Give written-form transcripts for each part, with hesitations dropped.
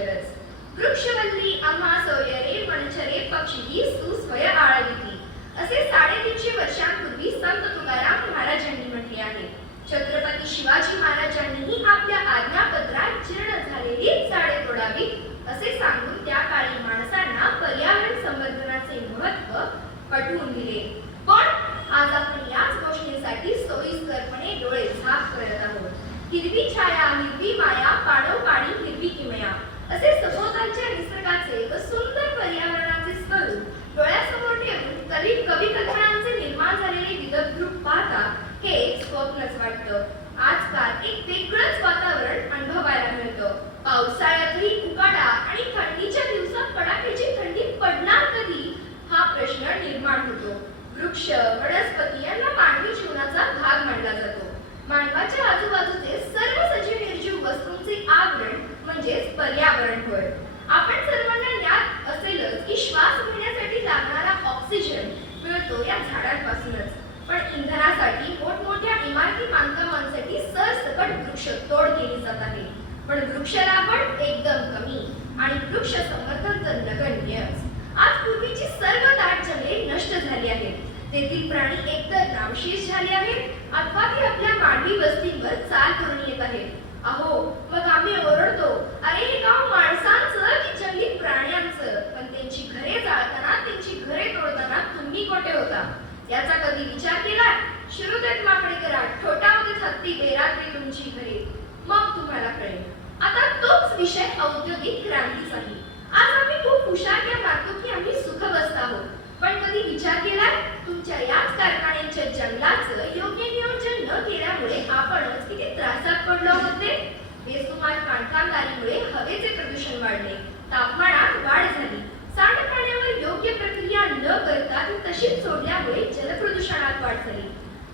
गरज. वृक्षवल्ली आम्हा सोयरे वनचरे पक्षी सुस्वय आळविती असे 350 वर्षांपूर्वी संत तुकाराम महाराजांनी म्हटले आहे. छत्रपती शिवाजी महाराजांनीही आपल्या आज्ञापत्रात जीर्ण झालेली झाडे तोडावी असे सांगून त्या काळी माणसांना पर्यावरण संवर्धनाचे महत्त्व पटवून दिले. पण आज आपण याच गोष्टीसाठी सोयीस्करपणे डोळे झाक करत आहोत. हिरवी छाया हिरवी माया पाडोपाडी हिरवी किमया असे सभोवतालच्या निसर्गाचे व सुंदर पर्यावरणाचे स्वरूप डोळ्यासमोर ठेवून कवी कल्पनांचे निर्माण झालेले विद्रूप पाहता हे एक स्वप्नच वाटतं. आजकाल एक वेगळंच वातावरण अनुभवायला मिळतं. पावसाळ्यातही उकाडा आणि थंडीच्या दिवसात कडाक्याची थंडी पडणार कधी हा प्रश्न निर्माण होतो. वृक्ष वनस्पती यांना मानवी जीवनाचा भाग मानला जातो. मानवाच्या आजूबाजूचे सर्व सजीव निर्जीव वस्तूंचे आवरण म्हणजेच पर्यावरण होय. आपण सर्वांना ज्ञात असेलच की श्वास घेण्यासाठी लागणारा ऑक्सिजन मिळतो या झाडांपासूनच. पण इंधनासाठी मोठमोठ्या इमारती बांधकामांसाठी सरसकट वृक्ष तोड केली जात आहे. पण वृक्ष लागवड एकदम कमी आणि वृक्ष संवर्धन तर नगण्यच. आज पूर्वीची सर्व दाट जंगले नष्ट झाली आहेत. तेथील प्राणी एकतर नामशेष झाले आहेत अथवा ते आपल्या मानवी वस्तींवर चाल करून येत आहेत. अहो मग आम्ही ओरडतो, अरे हे गाव माणसांचं की जंगली प्राण्यांचं? पण त्यांची घरे जाळताना त्यांची घरे तोडताना तुम्ही कोठे होता याचा कधी विचार केला? शिरोदेत माकडे करा, ठोठावतीत हत्ती बेरात्री तुमची घरे, मग तुम्हाला कळेल. आता तोच विषय औद्योगिक क्रांतीचा आहे. आज आम्ही खूप हुशार या मानतो की आम्ही सुखवस्थ आहोत. पण कधी विचार केलाय तुमच्या याच कारखान्यांच्या जंगलाचं योग्य नियोजन न केल्यामुळे आपणच किती त्रासात पडलो होते? बेसुमार बांधकामदारीमुळे हवेचे प्रदूषण वाढले, तापमानात वाढ झाली, सांडपाण्यावर योग्य प्रक्रिया न करता ती तशीच सोडल्यामुळे जलप्रदूषणात वाढ झाली.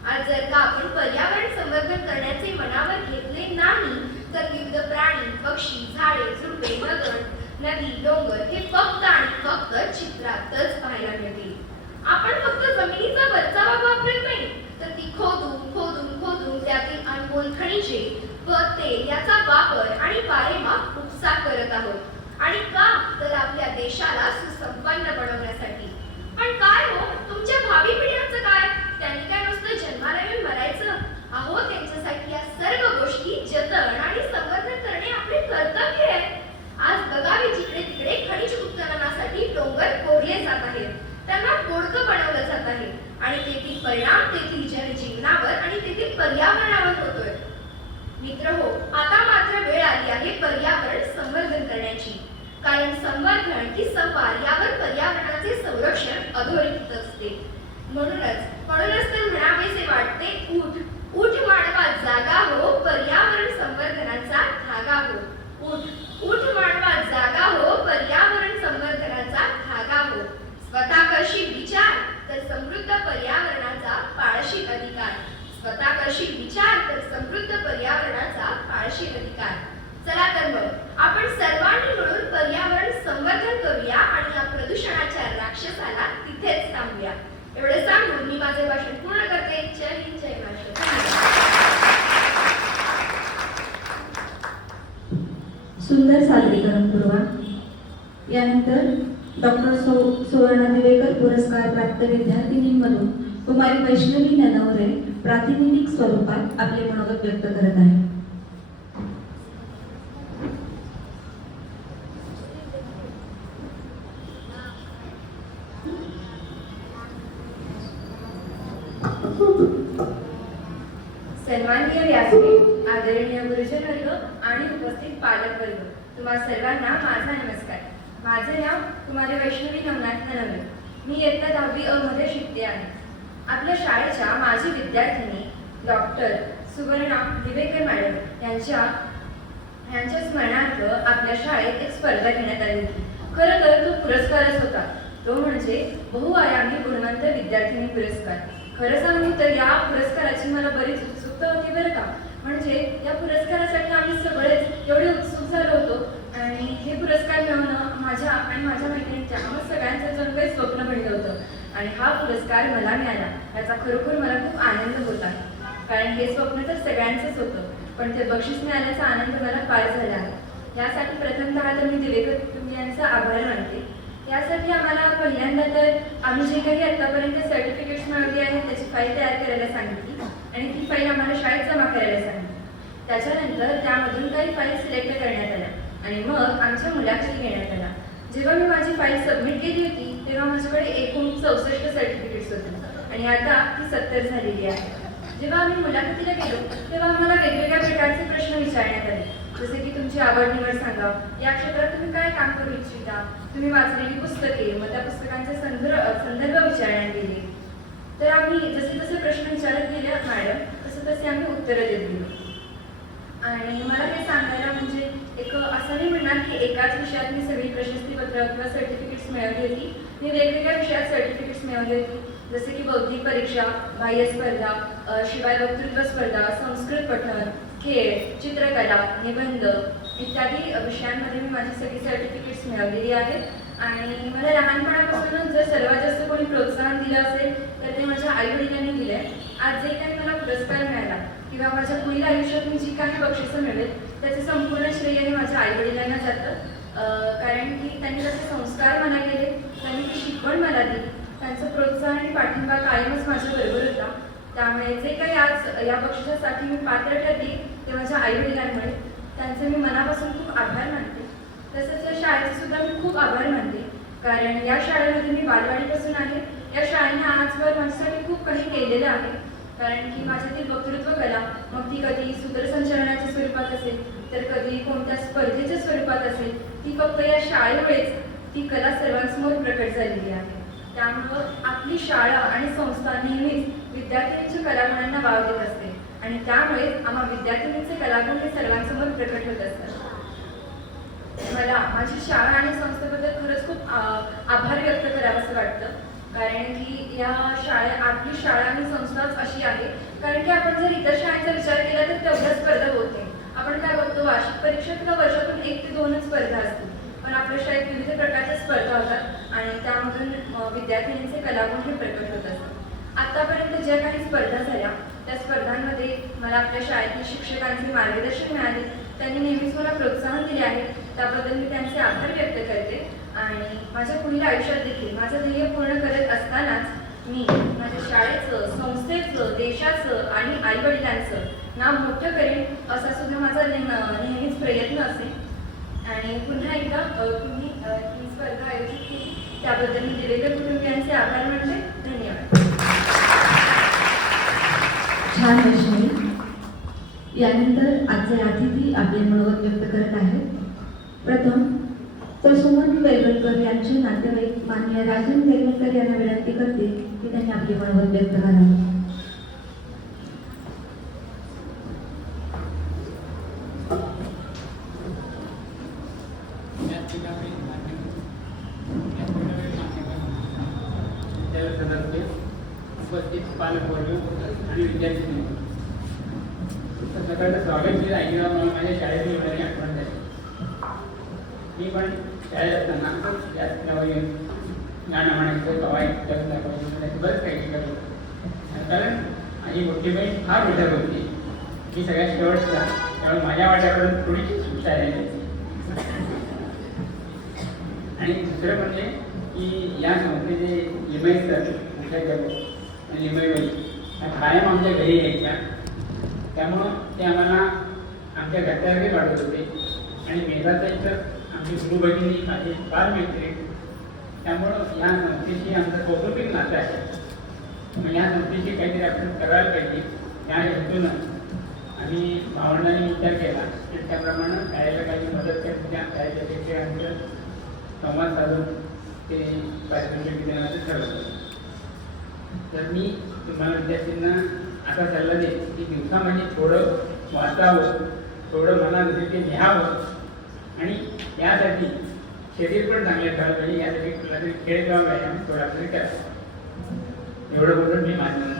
आज जर का आपण पर्यावरण संवर्धन करण्याचे मनावर घेतले नाही तर विविध प्राणी पक्षी झाडे झुडपे नगर नदी डोंगर हे फक्त आणि फक्त चित्रातच पाहायला मिळतील. आपण फक्त जमिनीचा वरचा भाग वापरत नाही तर ती खोदून खोदून खोदून त्यातील अनमोल खनिजे व तेल याचा वापर आणि वारेमाप उपसा करत आहोत. आणि का तर आपल्या देशाला सुसंपन्न बनवण्यासाठी. पण काय हो तुमच्या भावी पिढ्यांचं काय? त्यांनी काय नुसतं जन्माला येऊन मरायचं? अहो त्यांच्यासाठी या सर्व गोष्टी जतन आणि संवर्धन करणे आपले कर्तव्य आहे. आज बघावे जिकडे तिकडे खनिज उत्खननासाठी डोंगर कोरले जात आहेत, त्यांना तोडकं बनवलं जात आहे आणि तेथील परिणाम तेथील जनजीवनावर आणि तेथील पर्यावरणावर होतोय. मित्रहो, आता मात्र वेळ आली आहे पर्यावरण संवर्धन करण्याची. कारण संवर्धन की संवाद यावर पर्यावरणाचे संरक्षण अधोरेखित असते. म्हणूनच तर म्हणावेसे वाटते, उठ उठ मानवा जागा हो, पर्यावरण संवर्धनाचा धागा हो. उठ मानवा जागा हो, पर्यावरण संवर्धनाचा धागा हो. स्वतःकर्षी विचार तर समृद्ध पर्यावरणाचा पाळशी अधिकार. स्वतःकर्षी विचार तर समृद्ध पर्यावरणाचा पाळशी अधिकार. चला तर मग आपण सर्वांनी मिळून पर्यावरण संवर्धन करूया आणि या प्रदूषणाच्या राक्षसाला तिथेच थांबूया. एवढे सांगून मी माझे भाषण पूर्ण करते. जय हिंद, जय महाराष्ट्र. सुंदर सादरीकरण पूर्वा. यानंतर डॉक्टर सुवर्णा दिवेकर पुरस्कार प्राप्त विद्यार्थिनींमधून कुमारी वैष्णवी ननवरे प्रातिनिधिक स्वरूपात आपले मनोगत व्यक्त करत आहे. सन्माननीय व्यासपीठ, आदरणीय गुरुजन वर्ग आणि उपस्थित पालक वर्ग, तुम्हा सर्वांना माझा नमस्कार. माझे नाव कुमारी वैष्णवी नवनाथ ननवरे. मी इयत्ता 10वी अ मध्ये शिकते आहे. आपल्या शाळेच्या माजी विद्यार्थिनी डॉक्टर सुवर्णा दिवेकर मॅडम यांच्या स्मरणार्थ आपल्या शाळेत एक स्पर्धा घेण्यात आली होती. खरं तर तो पुरस्कारच होता. तो म्हणजे बहुआयामी गुणवंत विद्यार्थिनी पुरस्कार. खरं सांगू तर या पुरस्काराची मला बरीच उत्सुकता होती बरं का. म्हणजे या पुरस्कारासाठी आम्ही सगळेच एवढे उत्सुक झालो होतो आणि हे पुरस्कार मिळवणं माझ्या आणि माझ्या मैत्रिणींच्या आम्हाला सगळ्यांचं जणू काही स्वप्न बनलं होतं. आणि हा पुरस्कार मला मिळाला याचा खरोखर मला खूप आनंद होता. कारण हे स्वप्न तर सगळ्यांचंच होतं, पण ते बक्षीस मिळाल्याचा आनंद मला फार झाला आहे. यासाठी प्रथमतः तर मी दिवेकर कुटुंबियांचा आभार मानते. यासाठी आम्हाला पहिल्यांदा तर आम्ही जे काही आतापर्यंत सर्टिफिकेट्स मिळवली आहेत त्याची फाईल तयार करायला सांगितली आणि ती फाईल आम्हाला शाळेत जमा करायला सांगितली. त्याच्यानंतर त्यामधून काही फाईल सिलेक्ट करण्यात आल्या आणि मग आमच्या मुलाखती घेण्यात आल्या. जेव्हा मी माझी फाईल सबमिट केली होती तेव्हा माझ्याकडे एकूण 64 सर्टिफिकेट्स होते आणि आता ती 70 झालेली आहे. जेव्हा आम्ही मुलाखतीला गेलो तेव्हा आम्हाला वेगवेगळ्या प्रकारचे प्रश्न विचारण्यात आले, जसे की तुमची आवड निवड सांगा, या क्षेत्रात तुम्ही काय काम करू इच्छिता, तुम्ही वाचलेली पुस्तके, मग त्या पुस्तकांचे संदर्भ विचारण्यात गेले. तर आम्ही जसे जसे प्रश्न विचारत गेले मॅडम तसे तसे आम्ही उत्तरं देत गेलो. आणि मला हे सांगायला म्हणजे एक असं नाही म्हणणार की एकाच विषयात मी सगळी प्रशस्तीपत्र किंवा सर्टिफिकेट्स मिळवली होती. मी वेगवेगळ्या विषयात सर्टिफिकेट्स मिळवली होती, जसे की बौद्धिक परीक्षा, बाह्य स्पर्धा, शिवाय वक्तृत्व स्पर्धा, संस्कृत पठण, खेळ, चित्रकला, निबंध इत्यादी विषयांमध्ये मी माझी सगळी सर्टिफिकेट्स मिळवलेली आहेत. आणि मला लहानपणापासूनच जर सर्वात जास्त कोणी प्रोत्साहन दिलं असेल तर ते माझ्या आईवडिलांनी दिलं आहे. आज जे काही मला पुरस्कार मिळाला किंवा माझ्या पुढील आयुष्यात मी जी काही बक्षिसं मिळेल त्याचे संपूर्ण श्रेय हे माझ्या आईवडिलांना जातं. कारण की त्यांनी जसे संस्कार मला केले, त्यांनी ती शिकवण मला दिली, त्यांचं प्रोत्साहन आणि पाठिंबा कायमच माझ्याबरोबर होता. त्यामुळे जे काही आज या बक्षिसासाठी मी पात्र ठरली ते माझ्या आईवडिलांमुळे. त्यांचे मी मनापासून खूप आभार मानते. तसंच या शाळेचे सुद्धा मी खूप आभार मानते, कारण या शाळेमध्ये मी बालवाडीपासून आहे. या शाळेने आजवर माझ्यासाठी खूप काही केलेलं आहे. कारण की माझ्यातील वक्तृत्व कला, मग ती कधी सूत्रसंचलनाच्या स्वरूपात असेल तर कधी कोणत्या स्पर्धेच्या स्वरूपात असेल, ती फक्त या शाळेमुळेच ती कला सर्वांसमोर प्रकट झालेली आहे. त्यामुळं आपली शाळा आणि संस्था नेहमीच विद्यार्थ्यांच्या कलागुणांना वाव देत असते आणि त्यामुळेच आम्हा विद्यार्थिनींचे कलागुण हे सर्वांसमोर प्रकट होत असतात. मला माझी शाळा आणि संस्थेबद्दल खरंच खूप आभार व्यक्त करावंसं वाटतं. कारण की या आपली शाळा आणि संस्थाच अशी आहे, कारण की आपण जर इतर शाळेचा विचार केला तर तेवढ्या स्पर्धा होत नाही. आपण काय बघतो, वार्षिक परीक्षा किंवा वर्षातून 1 ते 2च स्पर्धा असतील, पण आपल्या शाळेत विविध प्रकारच्या स्पर्धा होतात आणि त्यामधून विद्यार्थिनींचे कलागुण हे प्रकट होत असतात. आतापर्यंत ज्या काही स्पर्धा झाल्या त्या स्पर्धांमध्ये मला आपल्या शाळेतील शिक्षकांचे मार्गदर्शन मिळाले, त्यांनी नेहमीच मला प्रोत्साहन दिले आहे, त्याबद्दल मी त्यांचे आभार व्यक्त करते. आणि माझ्या पुढील आयुष्यात देखील माझं ध्येय पूर्ण करत असतानाच मी माझ्या शाळेचं, संस्थेचं, देशाचं आणि आईवडिलांचं नाव मोठं करेन असा सुद्धा माझा नेहमीच प्रयत्न असेल. आणि पुन्हा एकदा तुम्ही ही स्पर्धा आयोजित केली त्याबद्दल मी दिवेकर कुटुंबियांचे आभार मानते. धन्यवाद. छान रश्मी. यानंतर आजचे अतिथी आपले मनोगत व्यक्त करत आहेत. प्रथम सुमन वेलगलकर यांचे नातेवाईक माननीय राजन वेलगलकर यांना विनंती करते की त्यांनी आपले मनोगत व्यक्त करावे. उपस्थित पालकवर्ग आणि विद्यार्थी सगळ्यांचं स्वागत केलं आहे. माझ्या शाळेत येणारी आठवण झाली. मी पण शाळेत असताना त्याच नवीन गाणं म्हणायचं, कवायत दाखवायचं, बरंच काही शिकत होतं. कारण माझी मोठी बहीण फार विचार होती, मी सगळ्यात शेवटचा, त्यामुळे माझ्या वाट्याकडून थोडीशी सुविधा आहे. आणि दुसरं म्हणजे की या संस्थेचे लिमय सर मुख्याध्यापक आणि लिमयबाई कायम आमच्या घरी यायच्या, त्यामुळं ते आम्हाला आमच्या घरच्यासारखे वाटत होते. आणि मेघाताई तर आमची गुरुभगिनी माझी फार मैत्री, त्यामुळं या संस्थेशी आमचं कौटुंबिक नातं आहे. मग या संस्थेशी काहीतरी आपण करायला पाहिजे, त्या हेतून आम्ही भावंडांनी विचार केला आणि त्याप्रमाणे शाळेला काही मदत करत त्या शाळेच्या संवाद साधून ते पारितोषिक देण्याचं ठरवलं. तर मी तुम्हाला विद्यार्थ्यांना असा सल्ला देईन की दिवसामध्ये थोडं वाचावं, थोडं मनात ते लिहावं आणि यासाठी शरीर पण चांगले ठेवायला पाहिजे. यासाठी कुठला तरी खेळ किंवा व्यायाम थोडा तरी करावा. एवढं बोलून मी मानलं.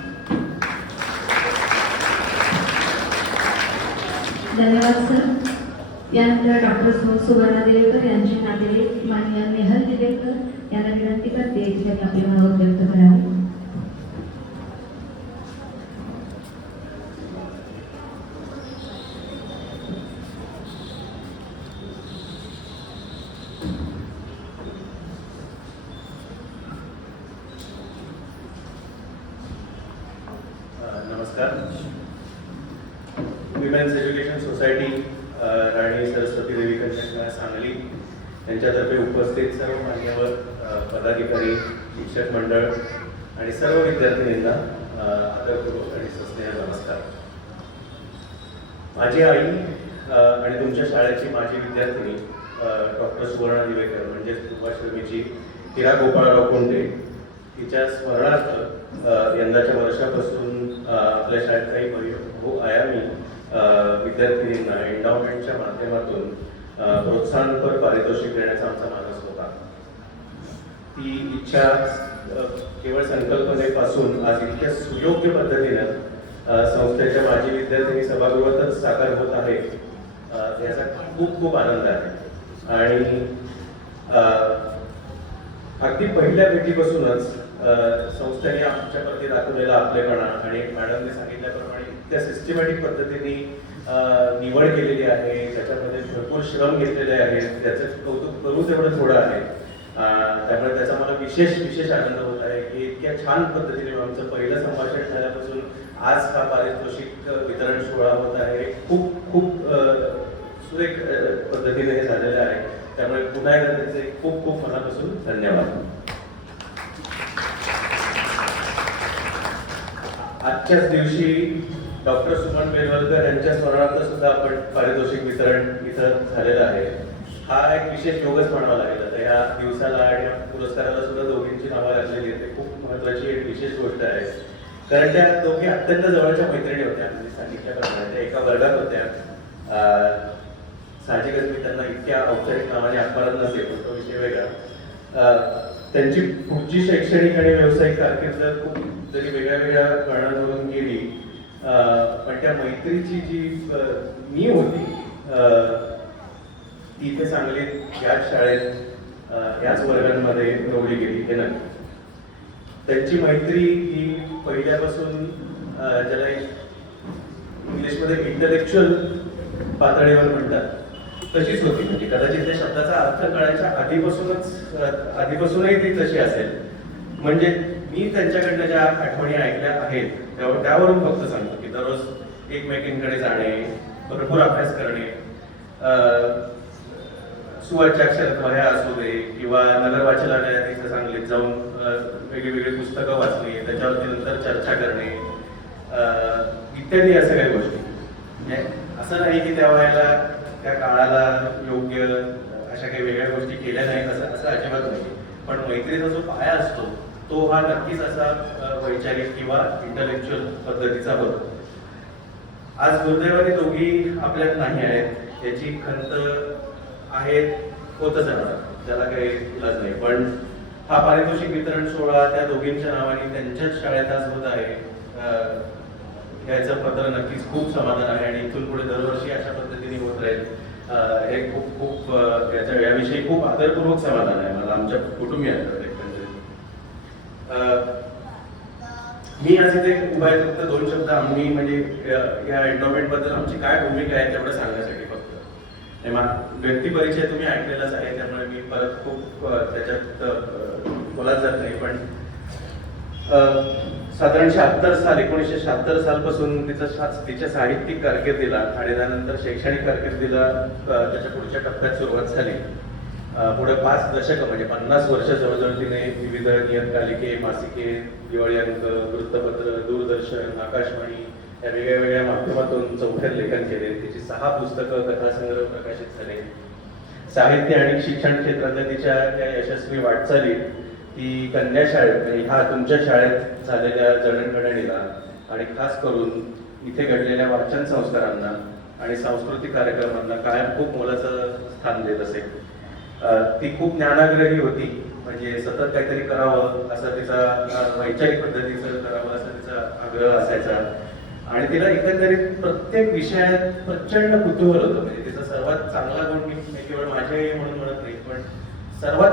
धन्यवाद सर. यानंतर डॉक्टर सुवर्णा दिवेकर यांचे नातेवाईक माननीय नेहल दिवेकर यांना विनंती करते की त्यांनी आपले मनोगत व्यक्त करावे. राणी सरस्वती देवी कन्या सांगली यांच्यातर्फे उपस्थित सर्व मान्यवर पदाधिकारी, शिक्षक मंडळ आणि सर्व विद्यार्थिनींना आदरपूर्वक आणि सस्नेह नमस्कार. माझी आई आणि तुमच्या शाळेची माझी विद्यार्थिनी डॉक्टर सुवर्णा दिवेकर म्हणजेच पूर्वाश्रमीची हिरा गोपाळराव कोंडे तिच्या स्मरणार्थ यंदाच्या वर्षापासून आपल्या शाळेत काही बहुआयामी विद्यार्थिनींना एंडॉवमेंटच्या माध्यमातून प्रोत्साहनपर पारितोषिक देण्याचा आमचा मानस होता. ती इच्छा केवळ संकल्पनेपासून आज इतक्या सुयोग्य पद्धतीनं संस्थेच्या माजी विद्यार्थिनी सभागृहातच साकार होत आहे याचा खूप खूप आनंद आहे. आणि अगदी पहिल्या भेटीपासूनच संस्थेने आमच्याप्रती दाखवलेला आपलेपणा आणि मॅडमने सांगितल्याप्रमाणे इतक्या सिस्टमॅटिक पद्धतीने निवड केलेली आहे, त्याच्यामध्ये भरपूर श्रम घेतलेले आहेत, त्याचं कौतुक करूच एवढं थोडं आहे. त्यामुळे त्याचा मला विशेष आनंद होत आहे की इतक्या छान पद्धतीने आमचं पहिलं संभाषण झाल्यापासून आज हा पारितोषिक वितरण सोहळा होत आहे. खूप सुरेख पद्धतीने हे झालेलं आहे. त्यामुळे पुन्हा एकदा त्याचे खूप मनापासून धन्यवाद. आजच्याच दिवशी डॉक्टर सुमन बेलवलकर यांच्या स्मरणार्थ सुद्धा आपण पारितोषिक वितरण इथं झालेलं आहे. हा एक विशेष योगच म्हणावा लागेल. आता या दिवसाला आणि या पुरस्काराला सुद्धा दोघींची नावं लागलेली आहेत. ते खूप महत्वाची एक विशेष गोष्ट आहे, कारण त्या दोघी अत्यंत जवळच्या मैत्रिणी होत्या. म्हणजे सांगितल्याप्रमाणे त्या एका वर्गात होत्या. साहजिकच मी त्यांना इतक्या औपचारिक नावाने अपमानत नसेल, पण तो विषय वेगळा. त्यांची पुढची शैक्षणिक आणि व्यावसायिक कारकीर्द खूप जरी वेगळ्या कारणांवरून गेली, पण त्या मैत्रीची जी नीव होती ती इथे सांगलीत याच शाळेत याच वर्गांमध्ये रोवली गेली हे नक्की. त्यांची मैत्री ही पहिल्यापासून ज्याला इंग्लिशमध्ये इंटलेक्च्युअल पातळीवर म्हणतात तशीच होती. म्हणजे कदाचित त्या शब्दाचा अर्थ कळायच्या आधीपासूनही ती तशी असेल. म्हणजे मी त्यांच्याकडनं ज्या आठवणी ऐकल्या आहेत त्यावरून फक्त सांगतो की दररोज एकमेकींकडे जाणे, भरपूर अभ्यास करणे, सुवाच्याक्षरात वह्या असू दे किंवा नगर वाचनालयात इथं सांगलीत जाऊन वेगळी पुस्तकं वाचणे, त्याच्यावरती नंतर चर्चा करणे इत्यादी या सगळ्या गोष्टी. म्हणजे असं नाही की त्या वेळेला त्या काळाला योग्य अशा काही वेगळ्या गोष्टी केल्या नाहीत असं अजिबात नाही. पण मैत्रीचा जो पाया असतो तो हा नक्कीच असा वैचारिक किंवा इंटलेक्च्युअल पद्धतीचा होतो. आज दुर्दैवाने दोघी आपल्यात नाही आहेत याची खंत आहे, होतच राहणार, त्याला काही इलाज नाही. पण हा पारितोषिक वितरण सोहळा त्या दोघींच्या नावाने त्यांच्याच शाळेत आज होत आहे याचं पत्र नक्कीच खूप समाधान आहे. आणि इथून पुढे दरवर्षी अशा पद्धतीने होत राहील हे खूप याविषयी खूप आदरपूर्वक समाधान आहे मला आमच्या कुटुंबियांकडे. मी आज इथे उभा आहे फक्त दोन शब्द आम्ही म्हणजे या एंडोमेंट बद्दल आमची काय भूमिका आहे तेवढं सांगण्यासाठी फक्त. व्यक्ती परिचय तुम्ही ऐकलेलाच आहे, त्यामुळे मी परत खूप त्याच्यात बोलायला जात नाही. पण साधारण 1976 सालपासून तिच्या साहित्यिक कारकिर्दीला आणि त्यानंतर शैक्षणिक कारकिर्दीला त्याच्या पुढच्या टप्प्यात सुरुवात झाली. पुढे 5 दशक म्हणजे 50 वर्ष जवळजवळ तिने विविध नियतकालिके, मासिके, दिवाळी अंक, वृत्तपत्र, दूरदर्शन, आकाशवाणी या वेगळ्या माध्यमातून चौफेर लेखन केले. तिची 6 पुस्तकं, कथासंग्रह प्रकाशित झाले. साहित्य आणि शिक्षण क्षेत्रातल्या तिच्या या यशस्वी वाटचाली ती कन्या शाळेत म्हणजे ह्या तुमच्या शाळेत झालेल्या जडणघडणीला आणि खास करून इथे घडलेल्या वाचन संस्कारांना आणि सांस्कृतिक कार्यक्रमांना कायम खूप मोलाचं स्थान देत असे. ती खूप ज्ञानाग्रही होती, म्हणजे सतत काहीतरी करावं असा तिचा वैचारिक पद्धतीचं करावं असा तिचा आग्रह असायचा. आणि तिला एकंदरीत प्रत्येक विषयात प्रचंड कुतूहल होतं. म्हणजे तिचा सर्वात चांगला गुण मी केवळ माझ्या म्हणून म्हणत नाही, पण सर्वात